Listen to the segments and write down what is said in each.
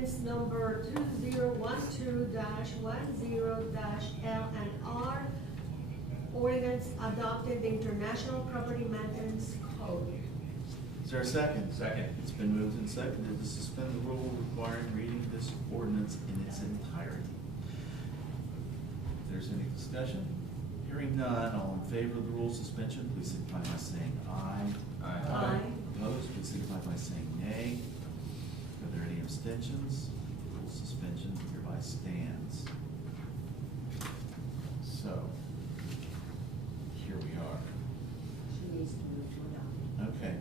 ordinance number 2012-10-L and R, ordinance adopting the International Property Maintenance Code. Is there a second? Second. It's been moved and seconded to suspend the rule requiring reading this ordinance in its entirety. If there's any discussion, hearing none, all in favor of the rule suspension, please signify by saying aye. Aye. Opposed, please signify by saying nay. Are there any abstentions? Rule suspension hereby stands. So, here we are. She needs to move to adopt. Okay.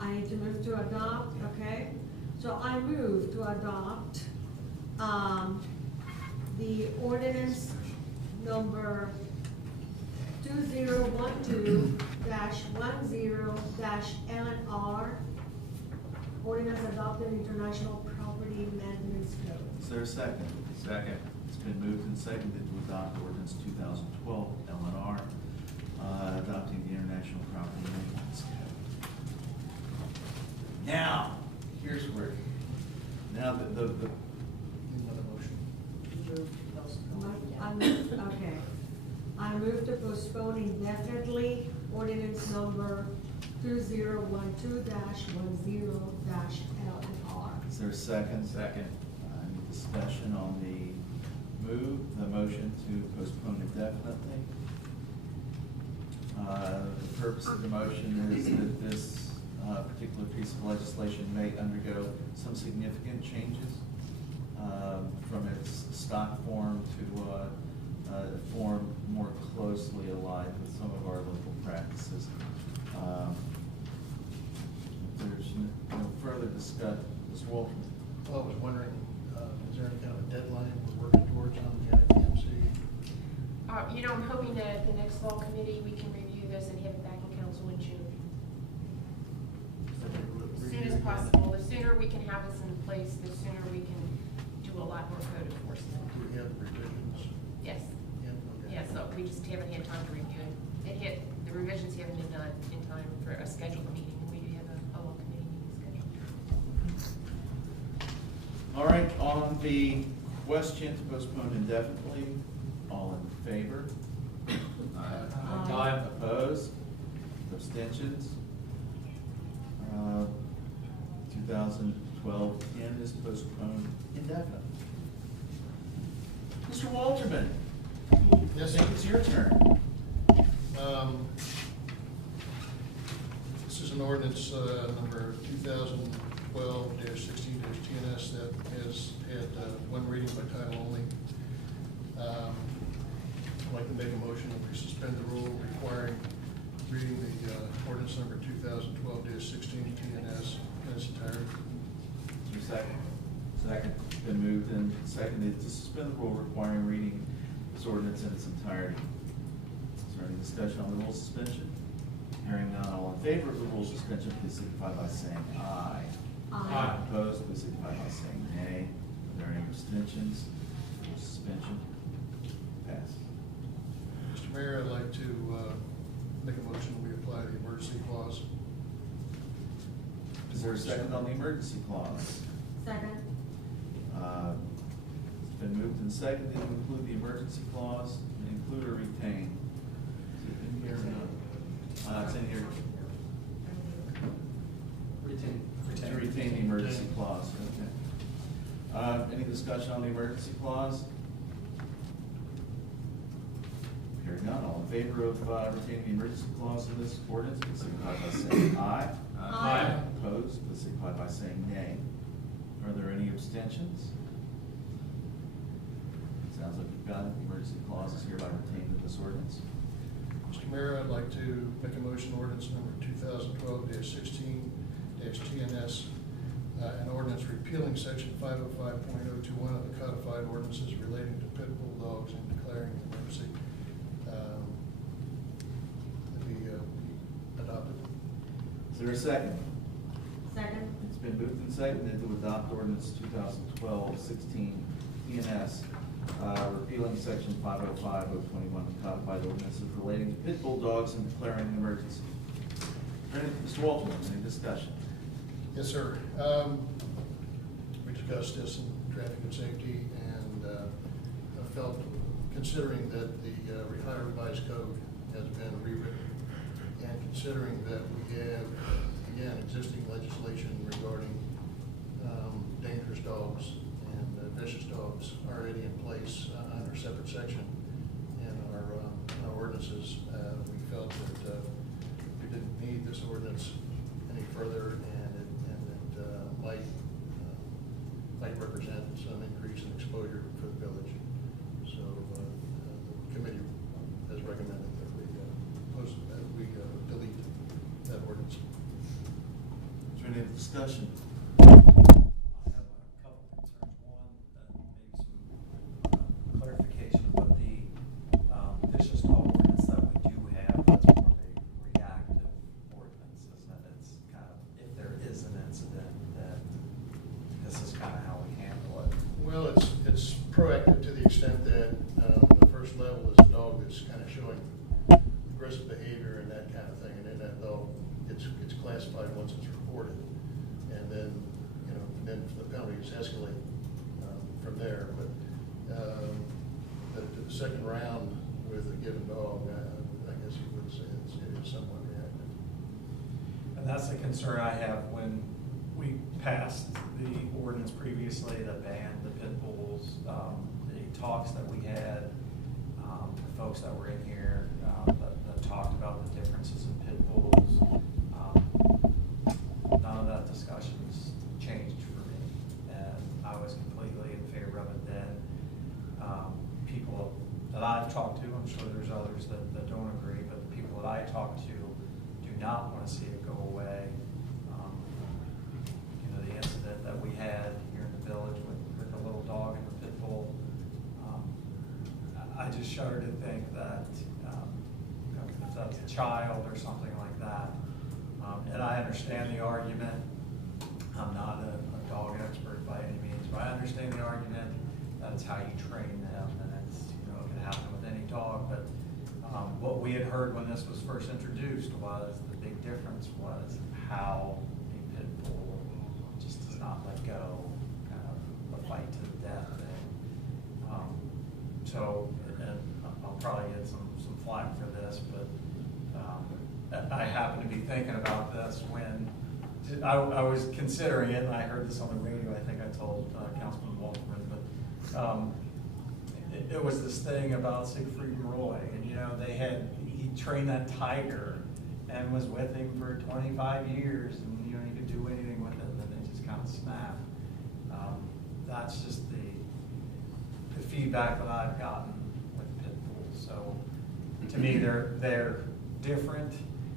I need to move to adopt, okay? So I move to adopt, the ordinance number 2012-10-L&R, ordinance adopting International Property Maintenance Code. Is there a second? Second. It's been moved and seconded to adopt ordinance 2012 L&R, adopting the International Property Maintenance Code. Now, here's where, now the Move to postpone. Okay. I move to postpone indefinitely ordinance number 2012-10-L&R. is there a second? Second. Any discussion on the motion to postpone indefinitely? The purpose of the motion is that this particular piece of legislation may undergo some significant changes from its stock form to a form more closely aligned with some of our local practices. If there's no further discussion, Mr. Walter. Well, I was wondering, is there any kind of a deadline we're working towards on the IPMC? I'm hoping that at the next fall committee, we can review this and have it back in council in June. As soon as possible. The sooner we can have this in place, the sooner we can do a lot more code enforcement. Do we have revisions? Yes. Yeah, okay. Yes, so we just haven't had time to review it. The revisions haven't been done in time for a scheduled meeting, and we do have a long committee meeting scheduled. All right, on the question to postpone indefinitely, all in favor? Aye. Opposed? Abstentions? 2012-10 is postponed indefinitely. Mr. Walterman? Yes, I think it's your turn. This is an ordinance number 2012-16-TNS that has had one reading by title only. I'd like to make a motion that we suspend the rule requiring reading the ordinance number 2012-16-TNS in its entirety. Is there a second? Second. Been moved and seconded to suspend the rule requiring reading this ordinance in its entirety. Is there any discussion on the rule suspension? Hearing none, all in favor of the rule suspension, please signify by saying aye. Aye. Opposed, please signify by saying nay. Are there any abstentions? Rule suspension pass. Mr. Mayor, I'd like to make a motion that we apply the emergency clause. Is there a second on the emergency clause? Second. It's been moved and seconded to include the emergency clause and include or retain. Is it in here or not? It's in here. To retain the emergency clause, okay. Any discussion on the emergency clause? Hearing none, all in favor of retaining the emergency clause in this ordinance, please signify by saying aye. Aye. Opposed, please signify by saying nay. Are there any abstentions? Sounds like you've got it. The emergency clause is hereby retained in this ordinance. Mr. Mayor, I'd like to make a motion ordinance number 2012-16-TNS, an ordinance repealing section 505.021 of the codified ordinances relating to pit bull dogs and declaring an emergency. To be adopted. Is there a second? Second. It's been moved and seconded to adopt ordinance 2012-16 PNS, repealing section 505.021 of the codified ordinances relating to pit bull dogs and declaring an emergency. Mr. Walterman, any discussion? Yes, sir. We discussed this in traffic and safety, and I felt, considering that the Ohio Revised Code has been rewritten, and considering that we have, again, existing legislation regarding dangerous dogs and vicious dogs already in place under a separate section in our ordinances, we felt that we didn't need this ordinance any further, and it might represent some increase in exposure for the village. So the committee has recommended that we delete that ordinance. Is there any discussion? I have a couple concerns. One, maybe some clarification of the vicious dog ordinance that we do have. That's more of a reactive ordinance, isn't it? It's kind of, if there is an incident, that this is kind of how we handle it. Well, it's proactive to the extent that the first level is a dog that's kind of showing aggressive behavior and that kind of thing, and then that dog gets classified once it's reported, and then then the penalties escalate from there. But the second round with a given dog, I guess you would say it is somewhat reactive. And that's the concern I have when we passed the ordinance previously that banned the pit bulls, the talks that we had, the folks that were in here that talked about the differences in pit bulls. None of that discussion's changed for me, and I was completely in favor of it then. People that I've talked to, I'm sure there's others that don't agree, but the people that I talk to do not want to see it go away. The incident that we had here in the village with the little dog and the pit bull, I just shudder to think that if that's a child or something like that. And I understand the argument. I'm not a dog expert by any means, but I understand the argument that it's how you train them, and it's, it can happen with any dog. But what we had heard when this was first introduced was the big difference was how a pit bull just does not let go, kind of a fight to the death thing. And I'll probably get some flack for this, but I happened to be thinking about this when I was considering it, and I heard this on the radio. I think I told Councilman Walterman, but it was this thing about Siegfried and Roy, and he trained that tiger and was with him for 25 years, and he could do anything with it, and then it just kind of snapped. That's just the feedback that I've gotten with pit bulls. So to me, they're different.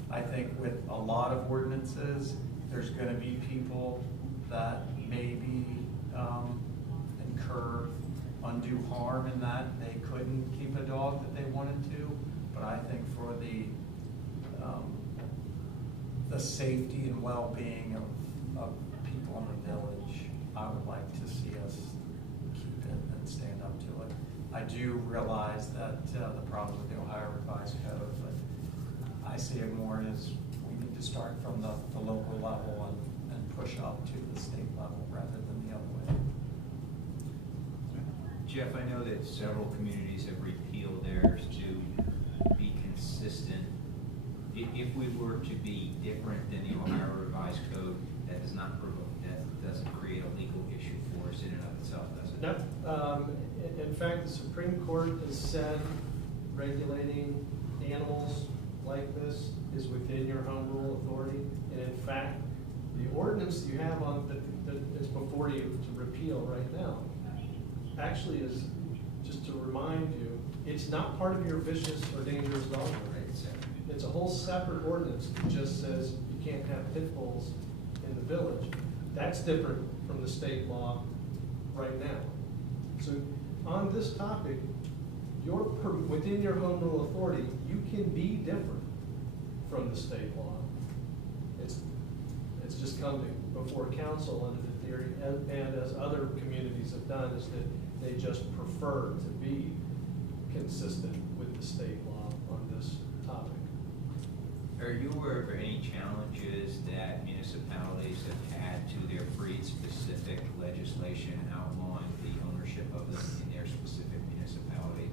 I think with a lot of ordinances, there's going to be people that maybe incur undue harm in that they couldn't keep a dog that they wanted to. But I think for the safety and well-being of people in the village, I would like to see us keep it and stand up to it. I do realize that the problem with the Ohio Revised Code, but I see it more as we need to start from the local level and push up to the state level rather than the other way. Jeff, I know that several communities have repealed theirs to be consistent. If we were to be different than the Ohio Revised Code, that doesn't create a legal issue for us in and of itself, does it? No. In fact, the Supreme Court has said regulating animals like this is within your home rule authority. And in fact, the ordinance you have that's before you to repeal right now actually is, just to remind you, it's not part of your vicious or dangerous dog ordinance. It's a whole separate ordinance that just says you can't have pit bulls in the village. That's different from the state law right now. So on this topic, within your home rule authority, you can be different from the state law. It's just coming before council under the theory, and as other communities have done, is that they just prefer to be consistent with the state law on this topic. Are you aware of any challenges that municipalities have had to their breed-specific legislation outlawing the ownership of them in their specific municipality?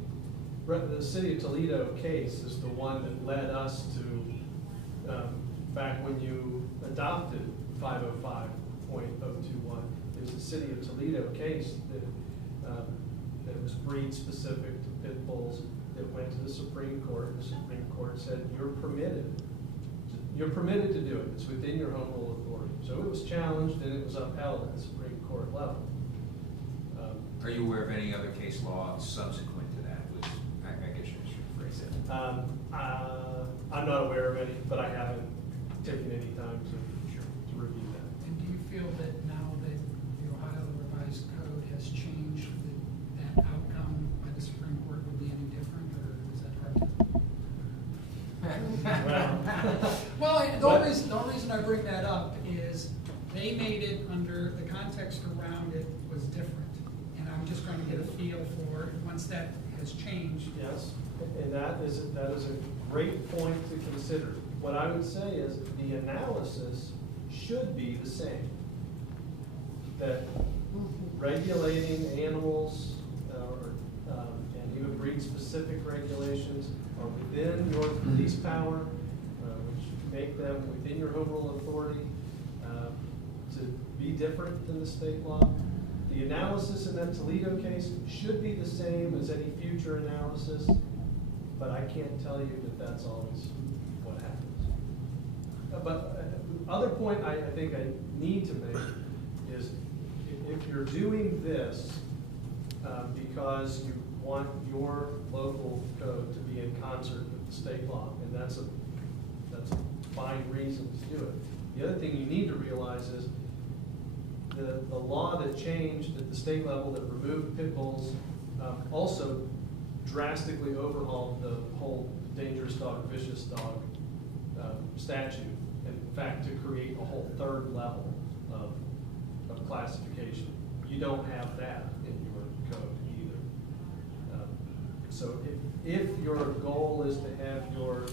The City of Toledo case is the one that led us to, back when you adopted 505.021, it was the City of Toledo case that was breed-specific to pit bulls that went to the Supreme Court. The Supreme Court said, you're permitted to do it. It's within your home rule authority. So it was challenged and it was upheld at the Supreme Court level. Are you aware of any other case law subsequent to that? I guess you should phrase it. I'm not aware of any, but I haven't taken any time to review that. And do you feel that now that the Ohio Revised Code has changed, that outcome by the Supreme Court will be any different, or is that hard to? Well, the only reason I bring that up is they made it under, the context around it was different. And I'm just trying to get a feel for, once that has changed. Yes, and that is a great point to consider. What I would say is the analysis should be the same. That regulating animals and even breed-specific regulations are within your police power, which make them within your home rule authority to be different than the state law. The analysis in that Toledo case should be the same as any future analysis, but I can't tell you that that's always what happens. But other point I think I need to make is if you're doing this because you want your local code to be in concert with the state law, and that's a fine reason to do it. The other thing you need to realize is the law that changed at the state level that removed pit bulls also drastically overhauled the whole dangerous dog, vicious dog statute. In fact, to create a whole third level of classification. You don't have that in your code either. So if your goal is to have your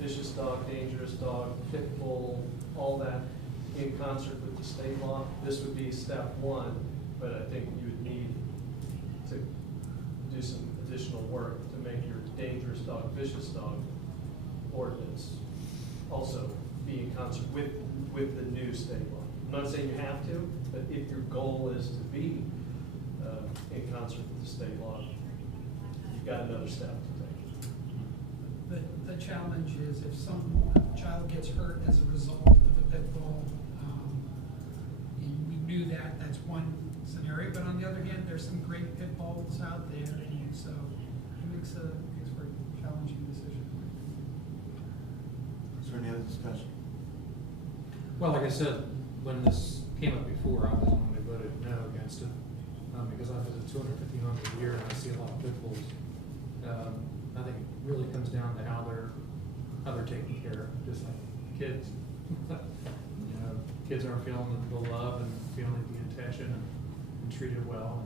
vicious dog, dangerous dog, pit bull, all that in concert with the state law, this would be step one, but I think you would need to do some additional work to make your dangerous dog, vicious dog ordinance also be in concert with the new state law. I'm not saying you have to, but if your goal is to be in concert with the state law, you've got another step to take. The challenge is if a child gets hurt as a result of a pit bull, and we knew that's one scenario, but on the other hand, there's some great pit bulls out there, and so it makes for a challenging decision. Is there any other discussion? Well, like I said, when this came up before, I was the one who voted no against it, because I visit 250 homes a year and I see a lot of pit bulls. I think it really comes down to how they're taken care of, just like kids. Kids aren't feeling the love and feeling the attention and treated well,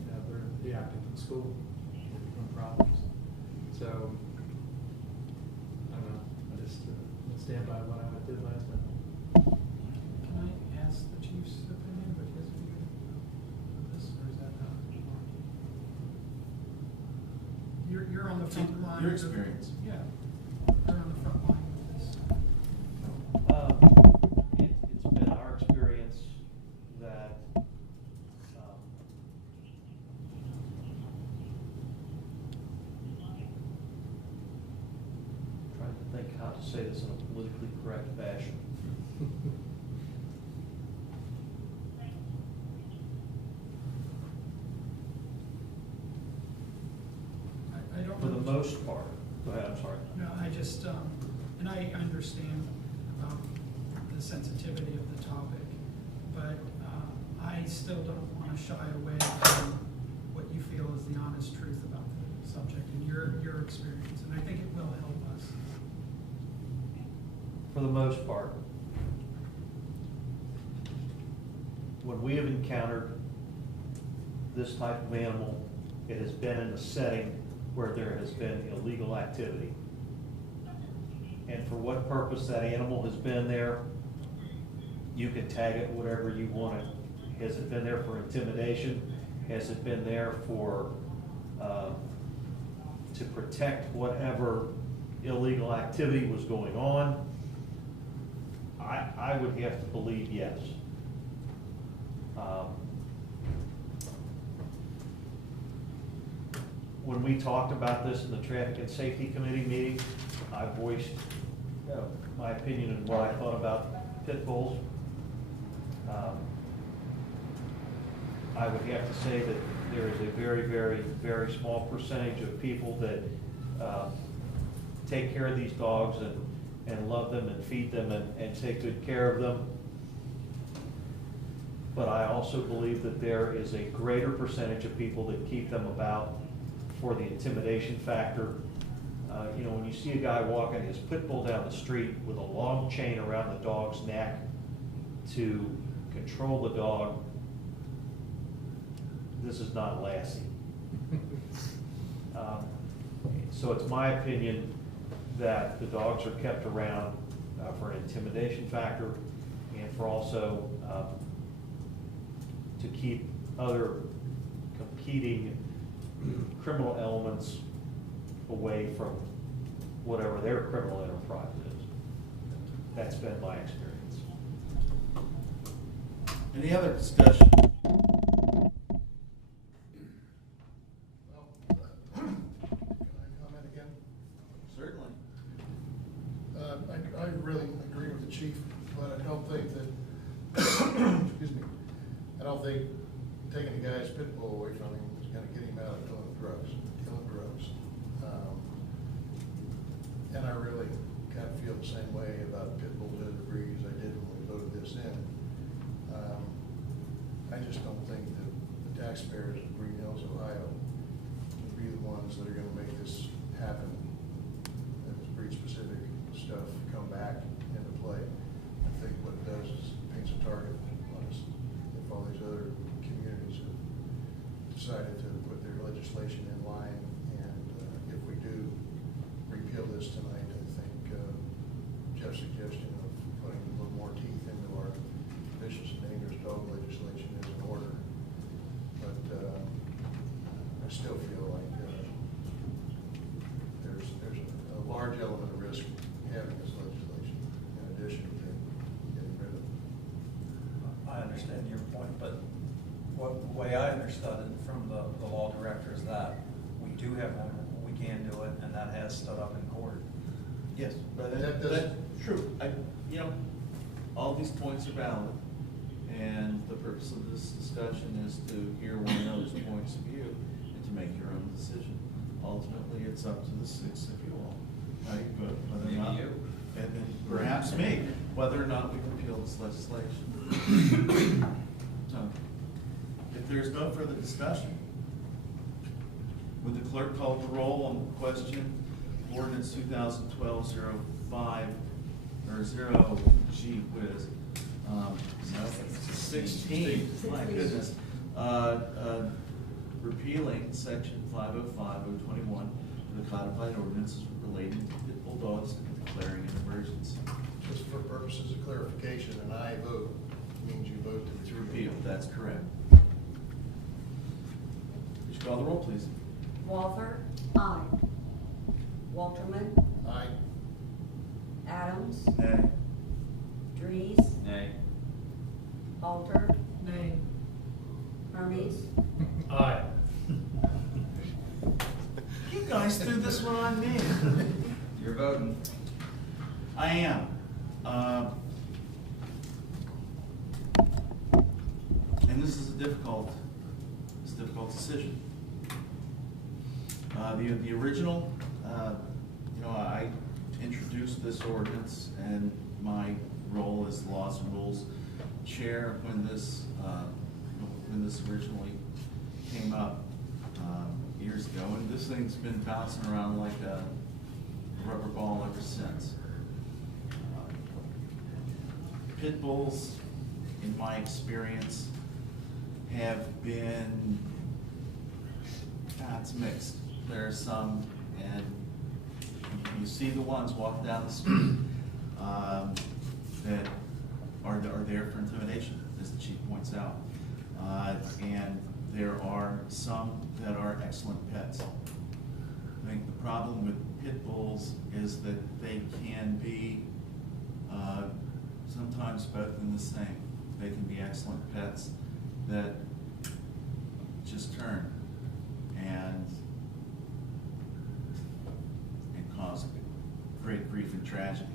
and they're deactive in school, they become problems. So I don't know. I just stand by what I did last time. Can I ask the chief's opinion, but his view of this, or is that not? You're on the front line. Your experience. Yeah, you're on the front line with this. It's been our experience that trying to think how to say this in a politically correct fashion. I don't. For the most part, go ahead, I'm sorry. No, I just, and I understand the sensitivity of the topic, but I still don't want to shy away from what you feel is the honest truth about the subject and your experience, and I think it will help us. For the most part, when we have encountered this type of animal, it has been in a setting where there has been illegal activity. and for what purpose that animal has been there. You can tag it whatever you want it. Has it been there for intimidation? Has it been there for, to protect whatever illegal activity was going on? I would have to believe yes. When we talked about this in the Traffic and Safety Committee meeting, I voiced my opinion and what I thought about pit bulls. I would have to say that there is a very, very, very small percentage of people that take care of these dogs and love them and feed them and take good care of them. But I also believe that there is a greater percentage of people that keep them about for the intimidation factor. You know, when you see a guy walking his pit bull down the street with a long chain around the dog's neck to control the dog, this is not Lassie. So it's my opinion that the dogs are kept around for an intimidation factor and for also to keep other competing criminal elements away from whatever their criminal enterprise is. That's been my experience. Any other discussion? Can I comment again? Certainly. I really agree with the chief, but I don't think that, excuse me, I don't think taking a guy's pit bull away from him is gonna get him out of dealing drugs. And I really kind of feel the same way about pit bulls as a breed as I did when we voted this in. I just don't think that the taxpayers of Greenhills, Ohio, will be the ones that are gonna make this happen, and this breed-specific stuff come back into play. I think what it does is paints a target on us. If all these other communities have decided to put their legislation in line, and if we do repeal this tonight, I think Jeff's suggestion of putting a little more teeth into our vicious and dangerous dog legislation is in order. But I still feel like there's a large element of risk having this legislation in addition to getting rid of it. I understand your point, but the way I understood it from the law director is that we do have one, we can do it, and that has stood up in court. Yes, but That does- that's true. You know, all these points are valid, and the purpose of this discussion is to hear one another's points of view and to make your own decision. Ultimately, it's up to the six of you all, right? But whether or not, Maybe you. and perhaps me, whether or not we repeal this legislation. So, if there's no further discussion, would the clerk call the roll on the question, ordinance 2012-05, or 0, gee whiz, 16, my goodness. Repealing section 505-021 of the codified ordinances relating to pit bull dogs and declaring an emergency. Just for purposes of clarification, an aye vote means you vote To repeal, that's correct. Would you call the roll, please? Walther, Aye. Walterman, Aye. Adams, Nay. Dries, Nay. Halter, Nay. Hermes, Aye. You guys threw this one on me. You're voting. I am. And this is a difficult decision. The original, you know, I introduced this ordinance, and my role as the Laws and Rules Chair when this originally came up years ago, and this thing's been bouncing around like a rubber ball ever since. Pit bulls, in my experience, have been, it's mixed. There are some, and you see the ones walking down the street, that are there for intimidation, as the chief points out. And there are some that are excellent pets. I think the problem with pit bulls is that they can be sometimes both in the same. They can be excellent pets that just turn and cause great grief and tragedy.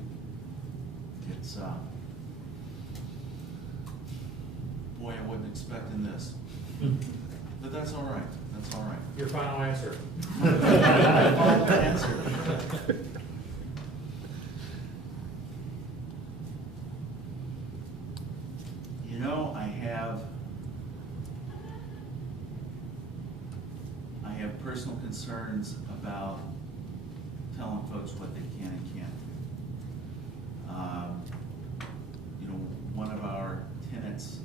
It's boy, I wasn't expecting this, but that's all right. That's all right. Your final answer. Final answer. You know, I have personal concerns about telling folks what they can and can't do. You know, one of our tenets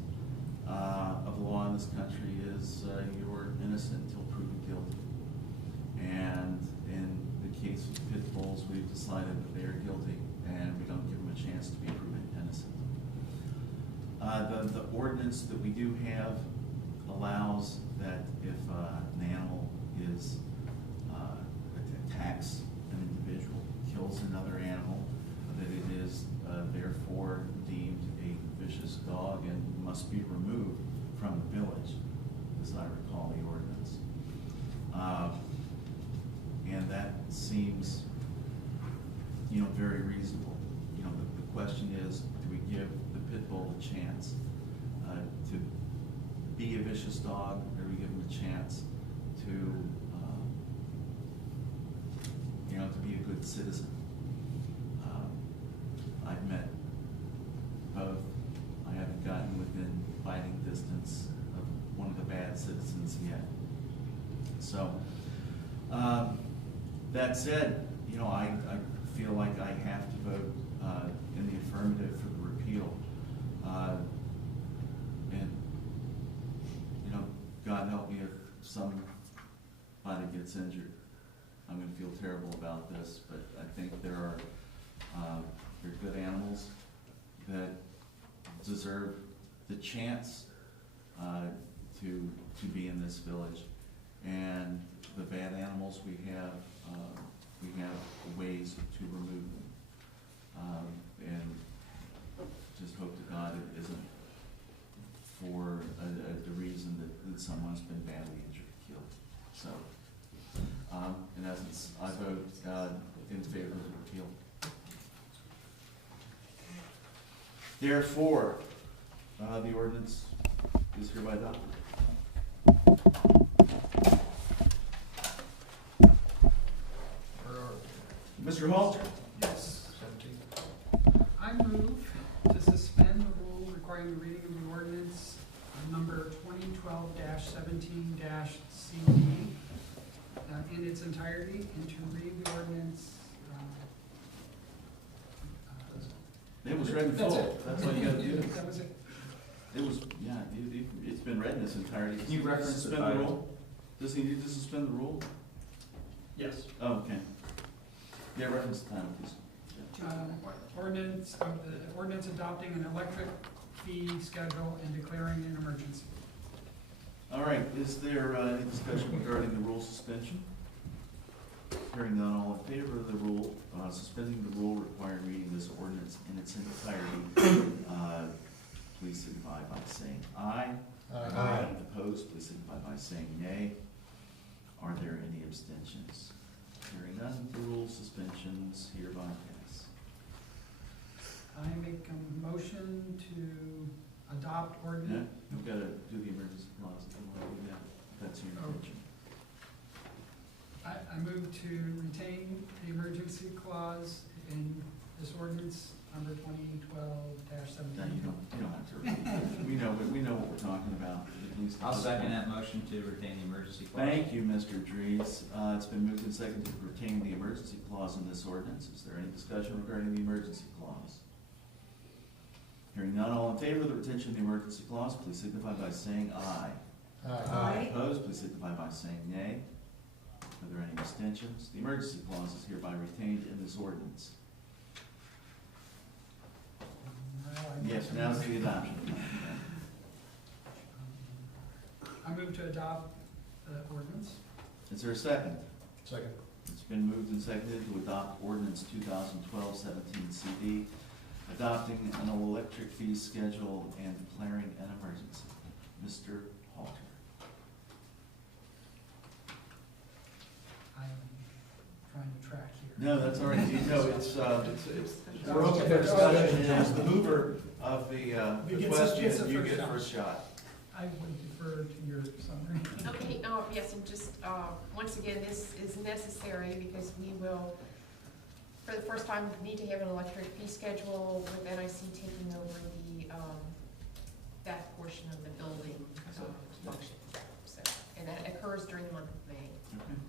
of law in this country is you're innocent until proven guilty. And in the case of pit bulls, we've decided that they are guilty and we don't give them a chance to be proven innocent. The ordinance that we do have allows that if an animal attacks an individual, kills another animal, that it is therefore deemed a vicious dog and must be removed from the village, as I recall the ordinance. And that seems, you know, very reasonable. You know, the question is, do we give the pit bull a chance to be a vicious dog, or do we give him a chance to, you know, to be a good citizen? I've met both. I haven't gotten within biting distance of one of the bad citizens yet. So, that said, you know, I feel like I have to vote in the affirmative for the repeal. And, you know, God help me if somebody gets injured. I'm going to feel terrible about this, but I think there are good animals that deserve the chance to be in this village. And the bad animals, we have ways to remove them. And just hope to God it isn't for the reason that someone's been badly injured or killed. So, in essence, I vote in favor of the repeal. Therefore, the ordinance is hereby adopted. Mr. Halter? Yes. 17. I move to suspend the rule requiring the reading of the ordinance number 2012-17-CD in its entirety, and to read the ordinance. It was read in That's full. it. That's all you gotta do. That was it. It was, yeah, it's been read in its entirety. Can you reference the suspend title? rule? Does he need to suspend the rule? Yes. Oh, okay. Yeah, reference the title, please. Ordinance adopting an electric fee schedule and declaring an emergency. All right, is there any discussion regarding the rule suspension? Hearing none, all in favor of the rule, suspending the rule requiring reading this ordinance in its entirety, please signify by saying aye. Aye. Opposed, please signify by saying nay. Are there any abstentions? Hearing none, the rule suspensions hereby pass. I make a motion to adopt Yeah, ordinance. we've got to do the emergency clause if you want to do that. That's your intention. I move to retain the emergency clause in this ordinance number 2012-17. No, you don't have to repeat it. We know what we're talking about, at least. I'll second that motion to retain the emergency clause. Thank you, Mr. Dries. It's been moved and seconded to retain the emergency clause in this ordinance. Is there any discussion regarding the emergency clause? Hearing none, all in favor of the retention of the emergency clause, please signify by saying aye. Aye. Opposed, please signify by saying nay. Are there any abstentions? The emergency clause is hereby retained in this ordinance. Yes, now is the adoption. I move to adopt the ordinance. Is there a second? Second. It's been moved and seconded to adopt ordinance 2012-17 CD, adopting an electric fee schedule and declaring an emergency. Mr. Halter. I'm trying to track here. No, that's all right. You know, it's, We're open for discussion. as the mover of the question, Gets a you first get shot. first shot. I would defer to your summary. Okay, yes, and just, once again, this is necessary because we will, for the first time, need to have an electric fee schedule with NIC taking over the, that portion of the building, function. So, and that occurs during the month of May. Okay.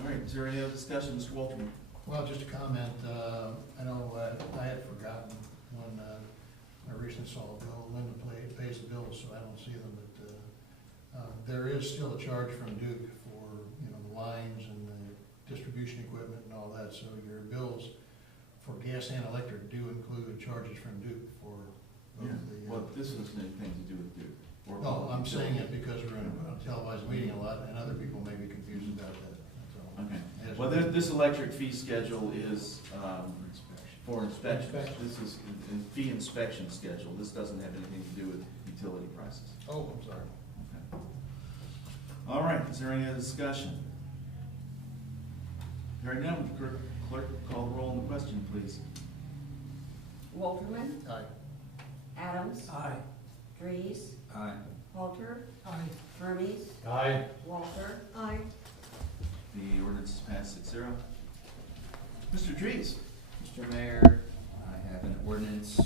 All right, is there any other discussion, Mr. Walter? Well, just a comment, I know I had forgotten when I recently saw a bill, Linda pays the bills, so I don't see them, but there is still a charge from Duke for, you know, the lines and the distribution equipment and all that, so your bills for gas and electric do include charges from Duke for both the. Well, this has anything to do with Duke. or- No, I'm saying it because we're in a televised meeting a lot, and other people may be confused about that, that's all. Okay, Yes. well, this electric fee schedule is for inspection. This is a fee inspection schedule. This doesn't have anything to do with utility prices. Oh, I'm sorry. Okay. All right, is there any other discussion? Hearing none, would the clerk call the roll on the question, please? Walterman, Aye. Adams, Aye. Dries, Aye. Halter, Aye. Hermes, Aye. Walter, Aye. The ordinance is passed 6-0. Mr. Dries? Mr. Mayor, I have an ordinance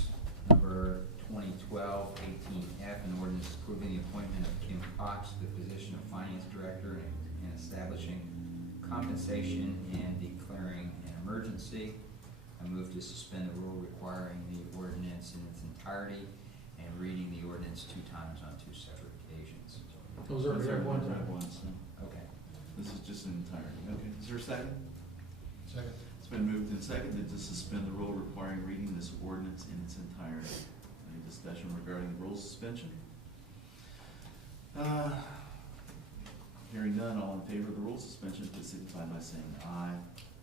number 2012-18F, an ordinance approving the appointment of Kim Cox to the position of Finance Director and establishing compensation and declaring an emergency. I move to suspend the rule requiring the ordinance in its entirety and reading the ordinance 2 times on 2 separate occasions. Those are read one time. Once, no? Okay. This is just an entirety. Okay, is there a second? Second. It's been moved and seconded to suspend the rule requiring reading this ordinance in its entirety. Any discussion regarding rule suspension? Hearing none, all in favor of the rule suspension, please signify by saying aye.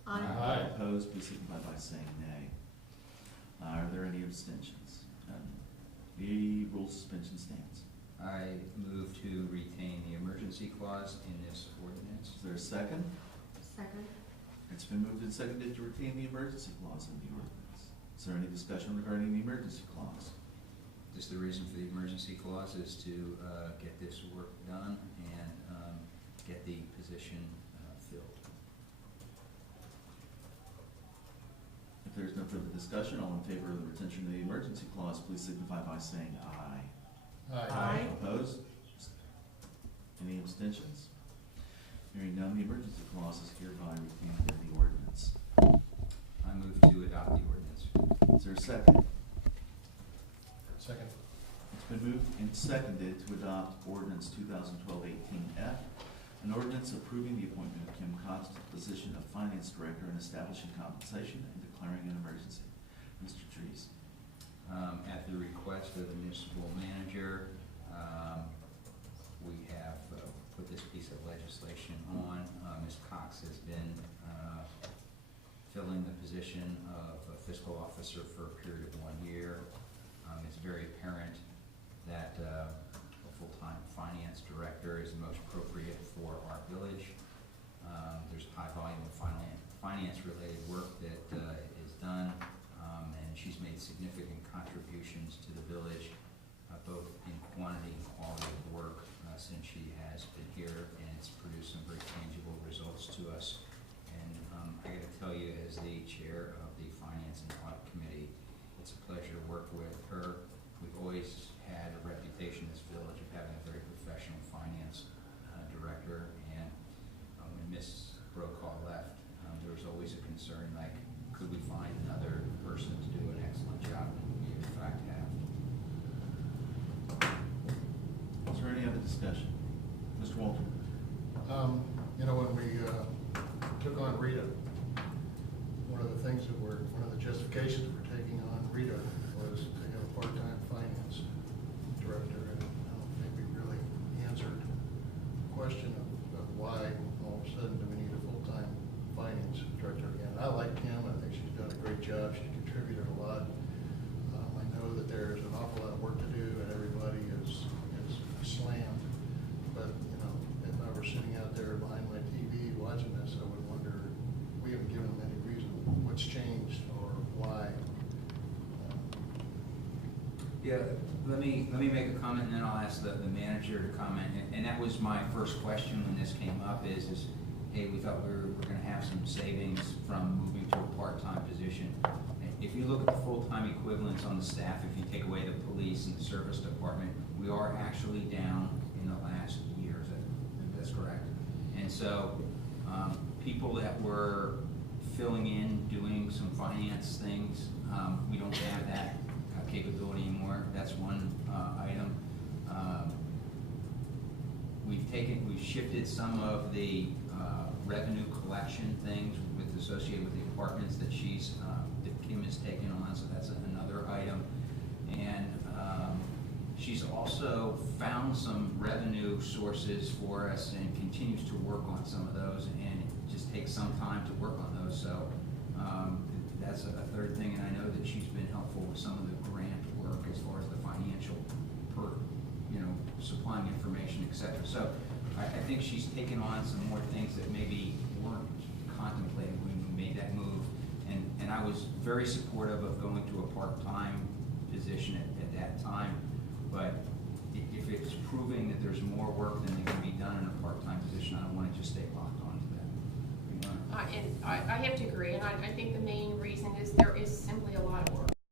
Aye. Opposed, please signify by saying nay. Are there any abstentions? None. The rule suspension stands. I move to retain the emergency clause in this ordinance. Is there a second? Second. It's been moved and seconded to retain the emergency clause in the ordinance. Is there any discussion regarding the emergency clause? Just the reason for the emergency clause is to get this work done and get the position filled. If there's no further discussion, all in favor of the retention of the emergency clause, please signify by saying aye. Aye. Opposed? Any abstentions? Hearing none, the emergency clause is hereby retained in the ordinance. I move to adopt the ordinance. Is there a second? Second. It's been moved and seconded to adopt ordinance 2012-18F, an ordinance approving the appointment of Kim Cox to the position of Finance Director and establishing compensation and declaring an emergency. Mr. Dries. At the request of the municipal manager, we have put this piece of legislation on. Ms. Cox has been filling the position of a fiscal officer for a period of 1 year. It's very apparent that a full-time finance director is the most appropriate for our village. There's a high volume of finance-related work that is done, and she's made significant contributions to the village, both in quantity and quality of work since she has been here, and it's produced some very tangible results to us. And I got to tell you, as the chair of the Finance and Audit Committee, it's a pleasure to work with her. We've always had a reputation in this village of having a very professional finance director, and when Ms. Brokaw left, there was always a concern, like, could we find another person to do an excellent job, and we in fact have. Is there any other discussion? Mr. Walter? You know, when we took on Rita, one of the things that one of the justifications for taking on Rita was to have a part-time finance director, and I don't think we really answered the question of why all of a sudden do we need a full-time finance director again. I like Kim, I think she's done a great job, she's contributed a lot. I know that there's an awful lot of work to do, and everybody is slammed, but, you know, if I were sitting out there behind my TV watching this, I would wonder, we haven't given them any reason what's changed or why. Yeah, let me make a comment, and then I'll ask the manager to comment. And that was my first question when this came up is, hey, we thought we were gonna have some savings from moving to a part-time position. If you look at the full-time equivalents on the staff, if you take away the police and the service department, we are actually down in the last year. That's correct. And so, people that were filling in, doing some finance things, we don't have that capability anymore. That's one item. We've shifted some of the revenue collection things associated with the apartments that Kim has taken on, so that's another item. And she's also found some revenue sources for us and continues to work on some of those, and it just takes some time to work on those. So that's a third thing, and I know that she's been helpful with some of the grant work as far as the financial supplying information, et cetera. So I think she's taken on some more things that maybe weren't contemplated when we made that move. And I was very supportive of going to a part-time position at that time, but if it's proving that there's more work than can be done in a part-time position, I don't want to just stay locked onto that. And I have to agree, and I think the main reason is there is simply a lot of work.